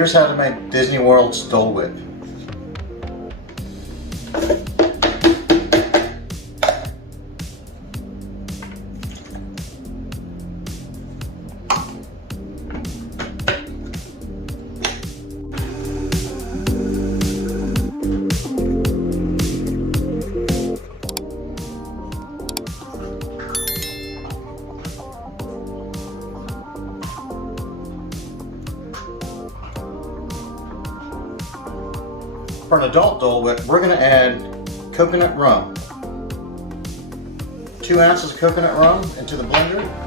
Here's how to make Disney World's Dole Whip. For an adult Dole Whip, we're going to add coconut rum. 2 ounces of coconut rum into the blender.